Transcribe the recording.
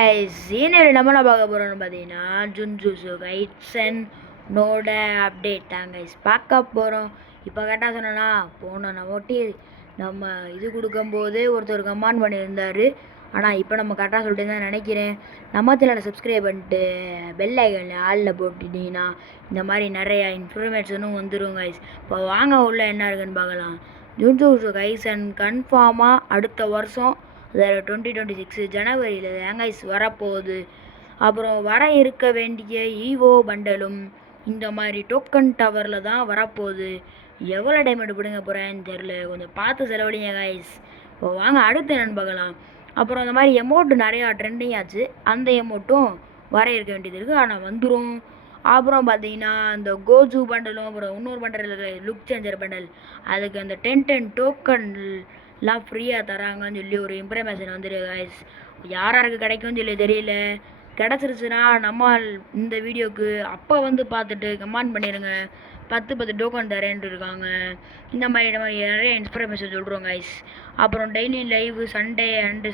guys, என்ன பார்க்க போகிறோம்னு பார்த்தீங்கன்னா ஜுன்ஜுட்சு கைசனோட அப்டேட் தான் கைஸ் பார்க்க போகிறோம். இப்போ கரெக்டாக சொன்னோன்னா போன ஓட்டி நம்ம இது கொடுக்கும்போது ஒருத்தர் கமெண்ட் பண்ணியிருந்தார். ஆனால் இப்போ நம்ம கரெக்டாக சொல்லிட்டு தான் நினைக்கிறேன். நம்ம சேனலை சப்ஸ்கிரைப் பண்ணிட்டு பெல் ஐக்கன் ஆளில் போட்டுட்டிங்கன்னா இந்த மாதிரி நிறையா இன்ஃபர்மேஷனும் வந்துடும் கைஸ். இப்போ வாங்க உள்ள என்ன இருக்குன்னு பார்க்கலாம். ஜுன்ஜுட்சு கைசன் கன்ஃபார்மாக அடுத்த வருஷம் 2026 ஜனவரியில் கைஸ் வரப்போகுது. அப்புறம் வர இருக்க வேண்டிய ஈவோ பண்டலும் இந்த மாதிரி டோக்கன் டவரில் தான் வரப்போகுது. எவ்வளோ டைமண்ட் பிடுங்க போகிறேன்னு தெரில, கொஞ்சம் பார்த்து செலவழிங்க கைஸ். இப்போ வாங்க அடுத்து என்னென்னு பார்க்கலாம். அப்புறம் இந்த மாதிரி எமௌண்ட்டு நிறையா ட்ரெண்டிங் ஆச்சு. அந்த எமௌண்ட்டும் வர இருக்க வேண்டியது இருக்குது, ஆனால் வந்துடும். அப்புறம் பார்த்தீங்கன்னா இந்த கோஜு பண்டலும் அப்புறம் இன்னொரு பண்டல் இருக்கிற லுக் சேஞ்சர் பண்டல், அதுக்கு அந்த 10 டோக்கன்லாம் ஃப்ரீயாக தராங்கன்னு சொல்லி ஒரு இன்ஃபர்மேஷன் வந்துருக்கு கைஸ். யாருக்கு கிடைக்கும்னு சொல்லி தெரியல. கிடச்சிருச்சுன்னா நம்ம இந்த வீடியோவுக்கு அப்போ வந்து பார்த்துட்டு கமெண்ட் பண்ணிடுங்க. 10 டோக்கன் தரேன்ட்டு இருக்காங்க. இந்த மாதிரி நிறைய இன்ஃபர்மேஷன் சொல்கிறோம் கைஸ். அப்புறம் டெய்லி லைவ் சண்டே அண்டு